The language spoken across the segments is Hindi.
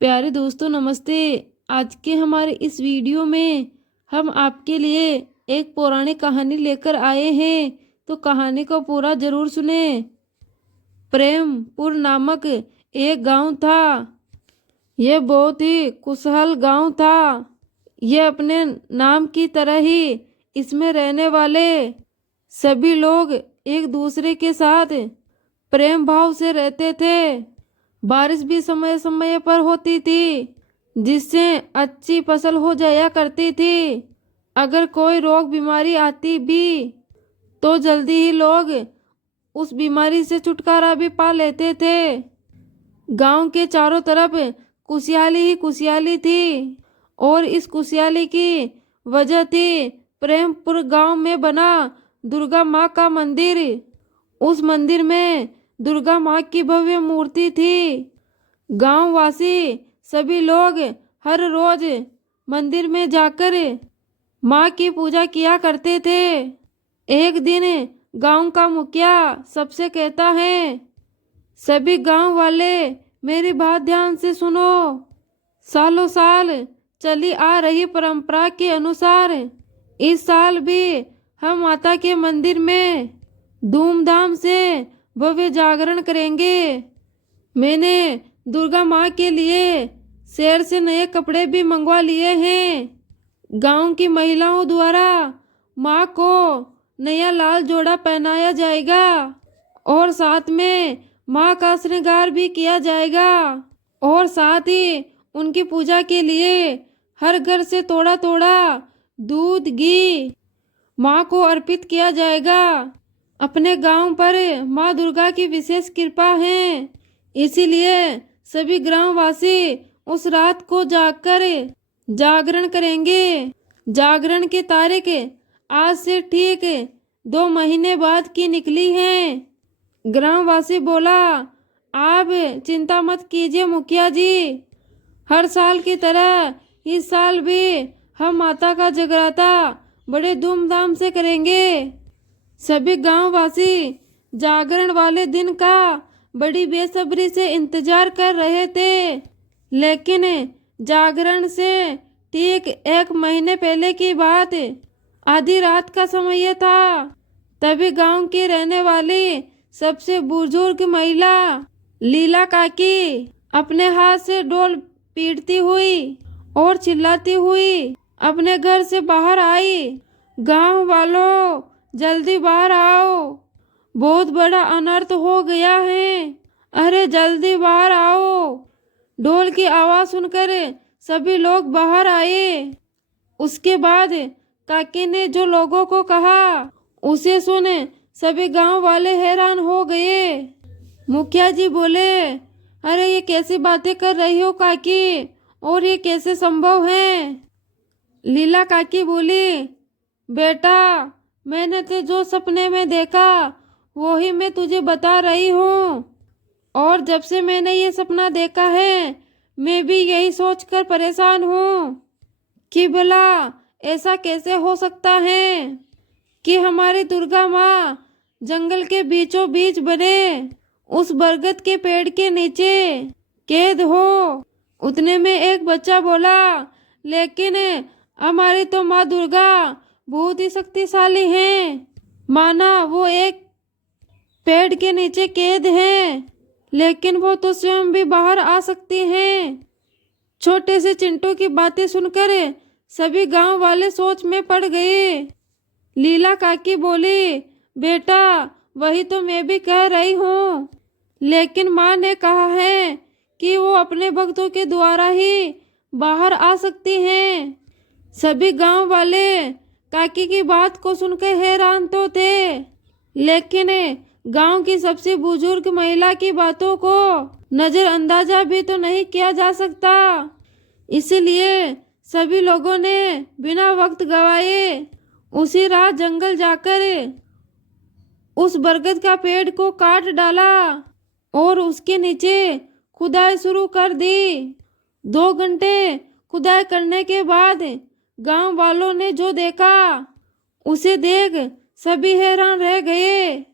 प्यारे दोस्तों नमस्ते। आज के हमारे इस वीडियो में हम आपके लिए एक पौराणिक कहानी लेकर आए हैं, तो कहानी को पूरा जरूर सुने। प्रेमपुर नामक एक गांव था। यह बहुत ही खुशहाल गांव था। यह अपने नाम की तरह ही इसमें रहने वाले सभी लोग एक दूसरे के साथ प्रेम भाव से रहते थे। बारिश भी समय समय पर होती थी, जिससे अच्छी फसल हो जाया करती थी। अगर कोई रोग बीमारी आती भी तो जल्दी ही लोग उस बीमारी से छुटकारा भी पा लेते थे। गांव के चारों तरफ खुशहाली ही खुशहाली थी, और इस खुशहाली की वजह थी प्रेमपुर गांव में बना दुर्गा माँ का मंदिर। उस मंदिर में दुर्गा माँ की भव्य मूर्ति थी। गांव वासी सभी लोग हर रोज मंदिर में जाकर माँ की पूजा किया करते थे। एक दिन गांव का मुखिया सबसे कहता है, सभी गांव वाले मेरी बात ध्यान से सुनो। सालों साल चली आ रही परंपरा के अनुसार इस साल भी हम माता के मंदिर में धूमधाम से भव्य जागरण करेंगे। मैंने दुर्गा माँ के लिए शहर से नए कपड़े भी मंगवा लिए हैं। गांव की महिलाओं द्वारा माँ को नया लाल जोड़ा पहनाया जाएगा, और साथ में माँ का श्रृंगार भी किया जाएगा, और साथ ही उनकी पूजा के लिए हर घर से थोड़ा थोड़ा दूध घी माँ को अर्पित किया जाएगा। अपने गांव पर माँ दुर्गा की विशेष कृपा है, इसीलिए सभी ग्रामवासी उस रात को जागकर जागरण करेंगे। जागरण की तारीख आज से ठीक 2 महीने बाद की निकली है। ग्रामवासी बोला, आप चिंता मत कीजिए मुखिया जी, हर साल की तरह इस साल भी हम माता का जगराता बड़े धूमधाम से करेंगे। सभी गांववासी जागरण वाले दिन का बड़ी बेसब्री से इंतजार कर रहे थे, लेकिन जागरण से ठीक 1 महीने पहले की बात, आधी रात का समय था। तभी गांव की रहने वाली सबसे बुजुर्ग महिला लीला काकी अपने हाथ से ढोल पीटती हुई और चिल्लाती हुई अपने घर से बाहर आई, गांव वालों जल्दी बाहर आओ, बहुत बड़ा अनर्थ हो गया है, अरे जल्दी बाहर आओ। ढोल की आवाज सुनकर सभी लोग बाहर आए। उसके बाद काकी ने जो लोगों को कहा उसे सुन सभी गांव वाले हैरान हो गए। मुखिया जी बोले, अरे ये कैसी बातें कर रही हो काकी, और ये कैसे संभव है? लीला काकी बोली, बेटा मैंने तो जो सपने में देखा वही मैं तुझे बता रही हूँ, और जब से मैंने ये सपना देखा है मैं भी यही सोचकर परेशान हूँ कि भला ऐसा कैसे हो सकता है कि हमारी दुर्गा माँ जंगल के बीचों बीच बने उस बरगद के पेड़ के नीचे कैद हो। उतने में एक बच्चा बोला, लेकिन हमारी तो माँ दुर्गा बहुत ही शक्तिशाली है, माना वो एक पेड़ के नीचे कैद है, लेकिन वो तो स्वयं भी बाहर आ सकती हैं। छोटे से चिंटू की बातें सुनकर सभी गांव वाले सोच में पड़ गए। लीला काकी बोली, बेटा वही तो मैं भी कह रही हूँ, लेकिन माँ ने कहा है कि वो अपने भक्तों के द्वारा ही बाहर आ सकती हैं। सभी गांव वाले काकी की बात को सुनकर हैरान तो थे, लेकिन गांव की सबसे बुजुर्ग महिला की बातों को नजरअंदाजा भी तो नहीं किया जा सकता। इसलिए सभी लोगों ने बिना वक्त गवाए उसी रात जंगल जाकर उस बरगद का पेड़ को काट डाला और उसके नीचे खुदाई शुरू कर दी। 2 घंटे खुदाई करने के बाद गांव वालों ने जो देखा उसे देख सभी हैरान रह गए।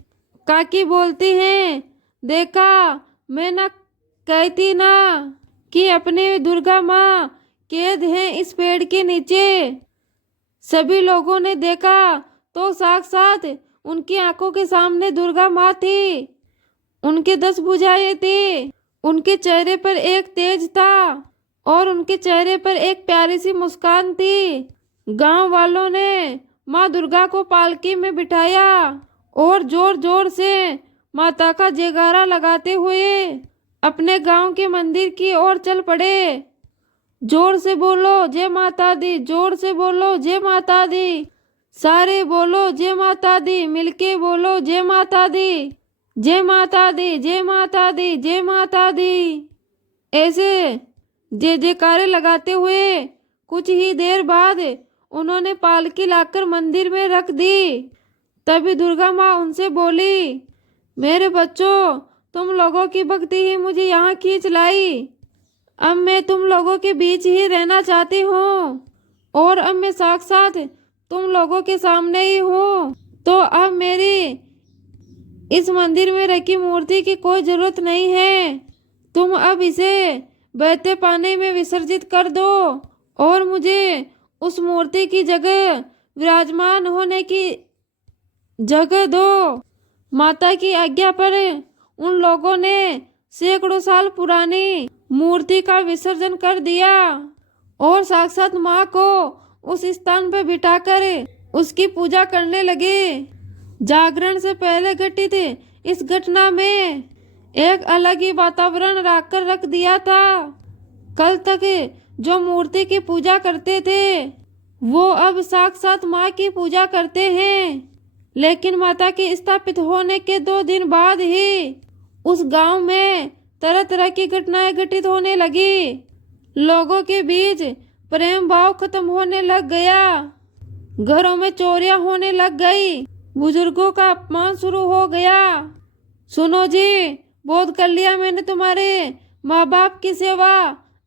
काकी बोलती हैं, देखा मैं ना कहती ना कि अपनी दुर्गा माँ कैद हैं इस पेड़ के नीचे। सभी लोगों ने देखा तो साक्षात उनकी आंखों के सामने दुर्गा माँ थी। उनके 10 भुजाएं थी। उनके चेहरे पर एक तेज था और उनके चेहरे पर एक प्यारी सी मुस्कान थी। गांव वालों ने माँ दुर्गा को पालकी में बिठाया और जोर जोर से माता का जयकारा लगाते हुए अपने गांव के मंदिर की ओर चल पड़े। जोर से बोलो जय माता दी, जोर से बोलो जय माता दी, सारे बोलो जय माता दी, मिलके बोलो जय माता दी, जय माता दी, जय माता दी, जय माता दी। ऐसे जय जयकारे लगाते हुए कुछ ही देर बाद उन्होंने पालकी लाकर मंदिर में रख दी। तभी दुर्गा माँ उनसे बोली, मेरे बच्चों, तुम लोगों की भक्ति ही मुझे यहाँ खींच लाई। अब मैं तुम लोगों के बीच ही रहना चाहती हूँ और अब मैं साक्षात तुम लोगों के सामने ही हूँ। तो अब मेरी इस मंदिर में रखी मूर्ति की कोई जरूरत नहीं है। तुम अब इसे बहते पानी में विसर्जित कर दो और मुझे उस मूर्ति की जगह विराजमान होने की जगह दो। माता की आज्ञा पर उन लोगों ने सैकड़ों साल पुरानी मूर्ति का विसर्जन कर दिया और साक्षात माँ को उस स्थान पर बिठाकर उसकी पूजा करने लगे। जागरण से पहले घटित इस घटना में एक अलग ही वातावरण रख दिया था। कल तक जो मूर्ति की पूजा करते थे वो अब साक्षात माँ की पूजा करते हैं। लेकिन माता के स्थापित होने के 2 दिन बाद ही उस गांव में तरह तरह की घटनाएं घटित होने लगी। लोगों के बीच प्रेम भाव खत्म होने लग गया। घरों में चोरियां होने लग गई। बुजुर्गों का अपमान शुरू हो गया। सुनो जी, बोध कर लिया मैंने तुम्हारे माँ बाप की सेवा।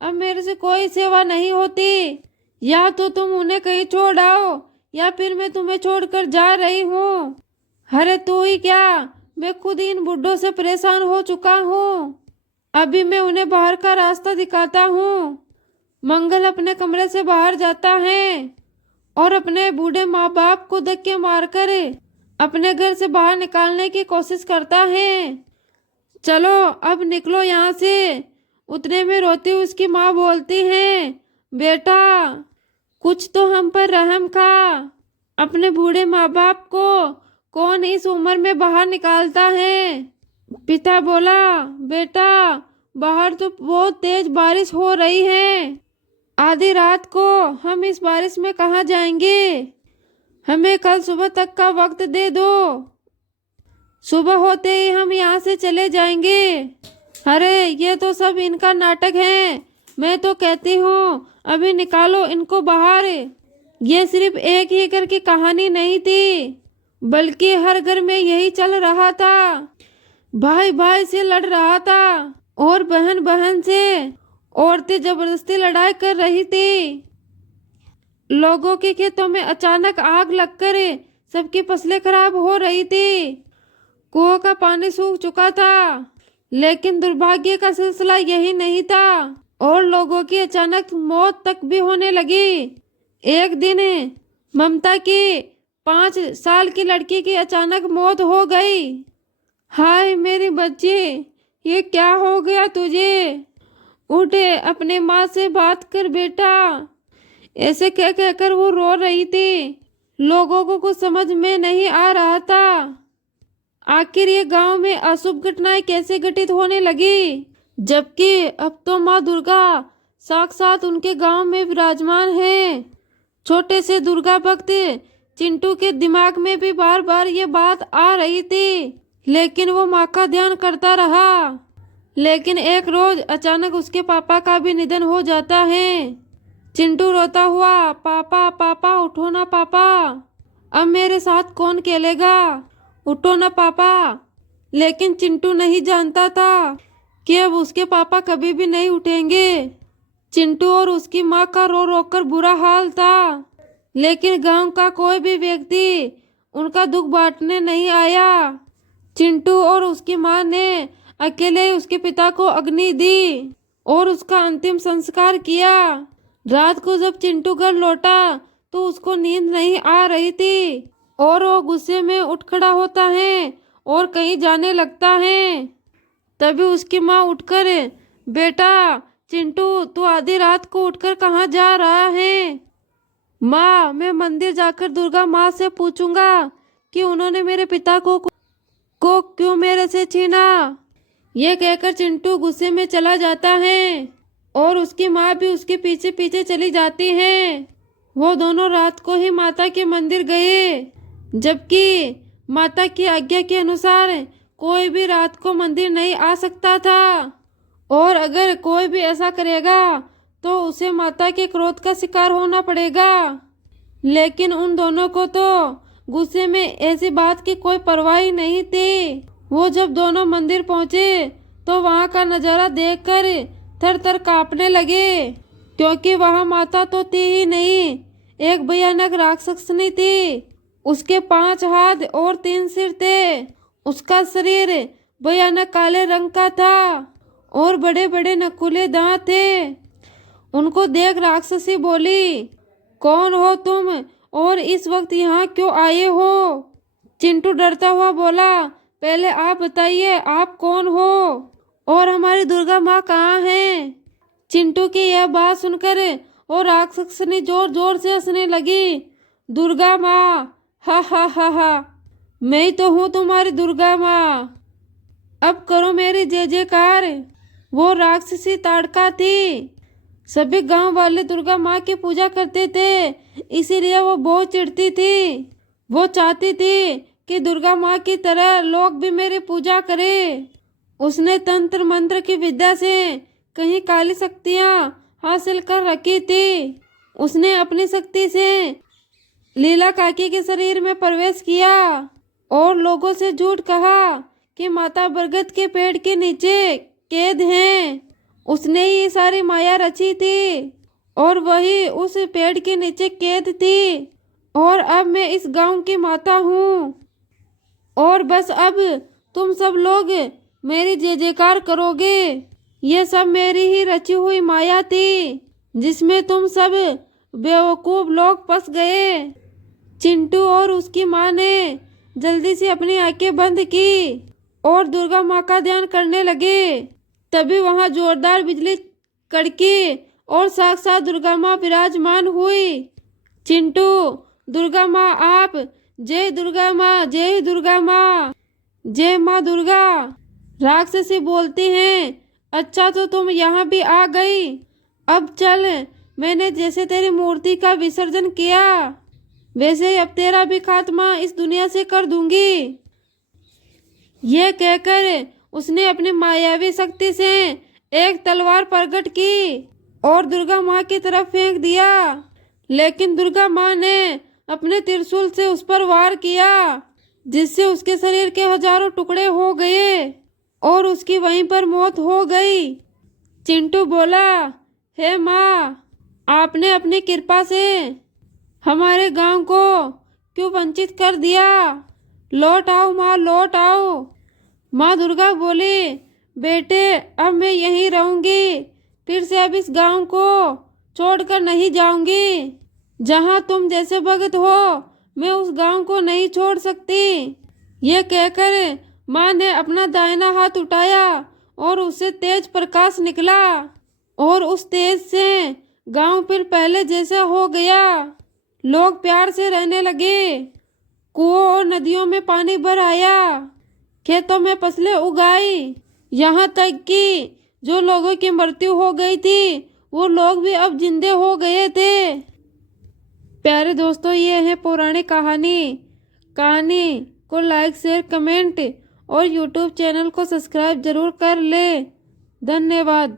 अब मेरे से कोई सेवा नहीं होती। या तो तुम उन्हें कहीं छोड़ आओ या फिर मैं तुम्हें छोड़कर जा रही हूँ। अरे तू ही क्या, मैं खुद इन बुड्ढों से परेशान हो चुका हूँ। अभी मैं उन्हें बाहर का रास्ता दिखाता हूँ। मंगल अपने कमरे से बाहर जाता है और अपने बूढ़े माँ बाप को धक्के मारकर अपने घर से बाहर निकालने की कोशिश करता है। चलो अब निकलो यहाँ से। उतने में रोती उसकी माँ बोलती है, बेटा कुछ तो हम पर रहम खा। अपने बूढ़े माँ बाप को कौन इस उम्र में बाहर निकालता है। पिता बोला, बेटा बाहर तो बहुत तेज बारिश हो रही है। आधी रात को हम इस बारिश में कहाँ जाएंगे। हमें कल सुबह तक का वक्त दे दो। सुबह होते ही हम यहाँ से चले जाएंगे। अरे ये तो सब इनका नाटक है। मैं तो कहती हूँ अभी निकालो इनको बाहर। ये सिर्फ एक ही घर की कहानी नहीं थी, बल्कि हर घर में यही चल रहा था। भाई भाई से लड़ रहा था और बहन बहन से। औरतें जबरदस्ती लड़ाई कर रही थी। लोगों के खेतों में अचानक आग लगकर सबकी फसलें खराब हो रही थी। कुओं का पानी सूख चुका था। लेकिन दुर्भाग्य का सिलसिला यही नहीं था और लोगों की अचानक मौत तक भी होने लगी। एक दिन ममता की 5 साल की लड़की की अचानक मौत हो गई। हाय मेरी बच्ची, ये क्या हो गया तुझे। उठे, अपने माँ से बात कर बेटा। ऐसे कह कहकर वो रो रही थी। लोगों को कुछ समझ में नहीं आ रहा था। आखिर ये गांव में अशुभ घटनाएं कैसे घटित होने लगी, जबकि अब तो माँ दुर्गा साक्षात उनके गांव में विराजमान है। छोटे से दुर्गा भक्त चिंटू के दिमाग में भी बार बार ये बात आ रही थी, लेकिन वो माँ का ध्यान करता रहा। लेकिन एक रोज अचानक उसके पापा का भी निधन हो जाता है। चिंटू रोता हुआ, पापा पापा उठो ना पापा, अब मेरे साथ कौन खेलेगा, उठो ना पापा। लेकिन चिंटू नहीं जानता था कि अब उसके पापा कभी भी नहीं उठेंगे। चिंटू और उसकी माँ का रो रो कर बुरा हाल था, लेकिन गांव का कोई भी व्यक्ति उनका दुख बांटने नहीं आया। चिंटू और उसकी माँ ने अकेले उसके पिता को अग्नि दी और उसका अंतिम संस्कार किया। रात को जब चिंटू घर लौटा तो उसको नींद नहीं आ रही थी और वो गुस्से में उठ खड़ा होता है और कहीं जाने लगता है। तभी उसकी माँ उठकर, बेटा चिंटू, तू आधी रात को उठकर कहाँ जा रहा है? माँ, मैं मंदिर जाकर दुर्गा माँ से पूछूंगा कि उन्होंने मेरे पिता को क्यों मेरे से छीना। यह कहकर चिंटू गुस्से में चला जाता है और उसकी माँ भी उसके पीछे पीछे चली जाती है। वो दोनों रात को ही माता के मंदिर गए, जबकि माता की आज्ञा के अनुसार कोई भी रात को मंदिर नहीं आ सकता था और अगर कोई भी ऐसा करेगा तो उसे माता के क्रोध का शिकार होना पड़ेगा। लेकिन उन दोनों को तो गुस्से में ऐसी बात की कोई परवाह ही नहीं थी। वो जब दोनों मंदिर पहुंचे तो वहां का नज़ारा देखकर थर थर कांपने लगे, क्योंकि वहां माता तो थी ही नहीं, एक भयानक राक्षसनी थी। उसके 5 हाथ और 3 सिर थे। उसका शरीर भयानक काले रंग का था और बड़े बड़े नकुले दांत थे। उनको देख राक्षसी बोली, कौन हो तुम और इस वक्त यहाँ क्यों आए हो? चिंटू डरता हुआ बोला, पहले आप बताइए, आप कौन हो और हमारी दुर्गा माँ कहाँ है? चिंटू की यह बात सुनकर और राक्षसनी जोर जोर से हंसने लगी। दुर्गा माँ, हा हा हा हा, मैं ही तो हूँ तुम्हारी दुर्गा माँ, अब करो मेरी जय जयकार। वो राक्षसी ताड़का थी। सभी गांव वाले दुर्गा माँ की पूजा करते थे, इसीलिए वो बहुत चिढ़ती थी। वो चाहती थी कि दुर्गा माँ की तरह लोग भी मेरी पूजा करें। उसने तंत्र मंत्र की विद्या से कहीं काली शक्तियाँ हासिल कर रखी थी। उसने अपनी शक्ति से लीला काकी के शरीर में प्रवेश किया और लोगों से झूठ कहा कि माता बरगद के पेड़ के नीचे कैद हैं। उसने ही सारी माया रची थी और वही उस पेड़ के नीचे कैद थी और अब मैं इस गांव की माता हूँ और बस अब तुम सब लोग मेरी जय जयकार करोगे। ये सब मेरी ही रची हुई माया थी जिसमें तुम सब बेवकूफ लोग फंस गए। चिंटू और उसकी माँ ने जल्दी से अपनी आंखें बंद की और दुर्गा माँ का ध्यान करने लगे। तभी वहां जोरदार बिजली कड़की और साक्षात दुर्गा माँ विराजमान हुई। चिंटू, दुर्गा माँ आप, जय दुर्गा माँ, जय दुर्गा माँ, जय माँ दुर्गा। राक्षसी बोलती हैं, अच्छा तो तुम यहाँ भी आ गई। अब चल, मैंने जैसे तेरी मूर्ति का विसर्जन किया वैसे ही अब तेरा भी खात्मा इस दुनिया से कर दूंगी। यह कहकर उसने अपनी मायावी शक्ति से एक तलवार प्रकट की और दुर्गा माँ की तरफ फेंक दिया, लेकिन दुर्गा माँ ने अपने त्रिशूल से उस पर वार किया, जिससे उसके शरीर के हजारों टुकड़े हो गए और उसकी वहीं पर मौत हो गई। चिंटू बोला, हे माँ, आपने अपनी कृपा से हमारे गांव को क्यों वंचित कर दिया? लौट आओ माँ, लौट आओ। माँ दुर्गा बोली, बेटे अब मैं यहीं रहूंगी, फिर से अब इस गांव को छोड़कर नहीं जाऊंगी। जहां तुम जैसे भगत हो मैं उस गांव को नहीं छोड़ सकती। ये कहकर माँ ने अपना दाहिना हाथ उठाया और उससे तेज प्रकाश निकला और उस तेज से गांव फिर पहले जैसा हो गया। लोग प्यार से रहने लगे। कुओं और नदियों में पानी भर आया, खेतों में फसलें उगाई, यहाँ तक कि जो लोगों की मृत्यु हो गई थी वो लोग भी अब जिंदे हो गए थे। प्यारे दोस्तों, ये है पौराणिक कहानी को लाइक, शेयर, कमेंट और यूट्यूब चैनल को सब्सक्राइब जरूर कर ले। धन्यवाद।